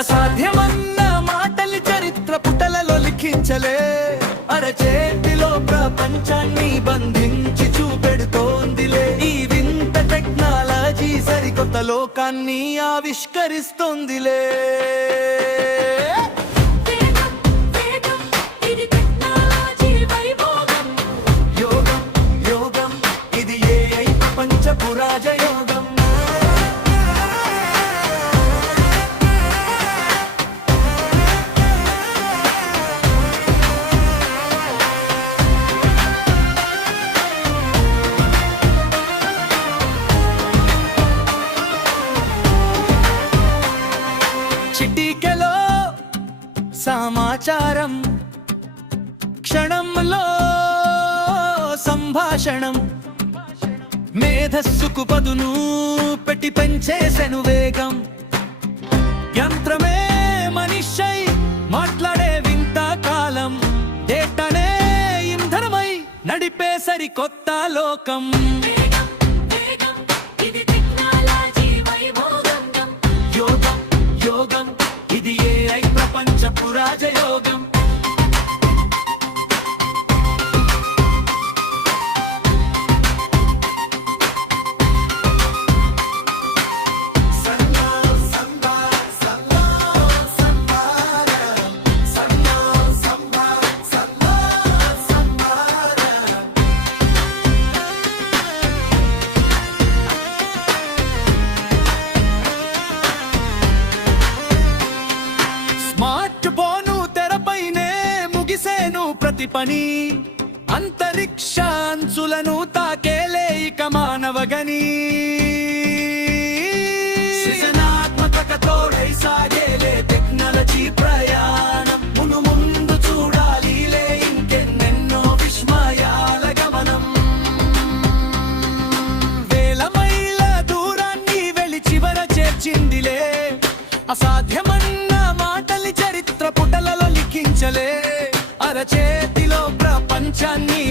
అసాధ్యమన్న మాటలి చరిత్ర పుటలలో లిఖించలే. అరచేతిలో ప్రపంచాన్ని బంధించి చూపెడుతోందిలే. ఈ వింత టెక్నాలజీ సరికొత్త లోకాన్ని ఆవిష్కరిస్తోందిలే. రాజయోగం చిటికెలో సమాచారం, క్షణంలో సంభాషణం, మేధస్సుకు పదును పెట్టి పెంచేసెను వేగం. యంత్రమే మనిషై మాట్లాడే వింత కాలం, డేటానే ఇంధనమై నడిపే సరికొత్త లోకం. యోగం యోగం ఇది ఏఐ ప్రపంచపు రాజయోగం. స్మార్ట్ ఫోను తెరపైనే ముగిసేను ప్రతి పని, అంతరిక్ష అంచులను తాకేలే ఇక మానవగని. సృజనాత్మకతోడై సాగేలే టెక్నాలజీ ప్రయాణం. మును ముందు చూడాలిలే ఇంకెన్నెన్నో విస్మయాల గమనం. వేల మైళ్ళ దూరాన్ని వెళ్ళి చివర చేర్చిందిలే. అసాధ్యమన్న మాటలి చరిత్ర పుటలలో లిఖించలే. అరచేతిలో ప్రపంచాన్ని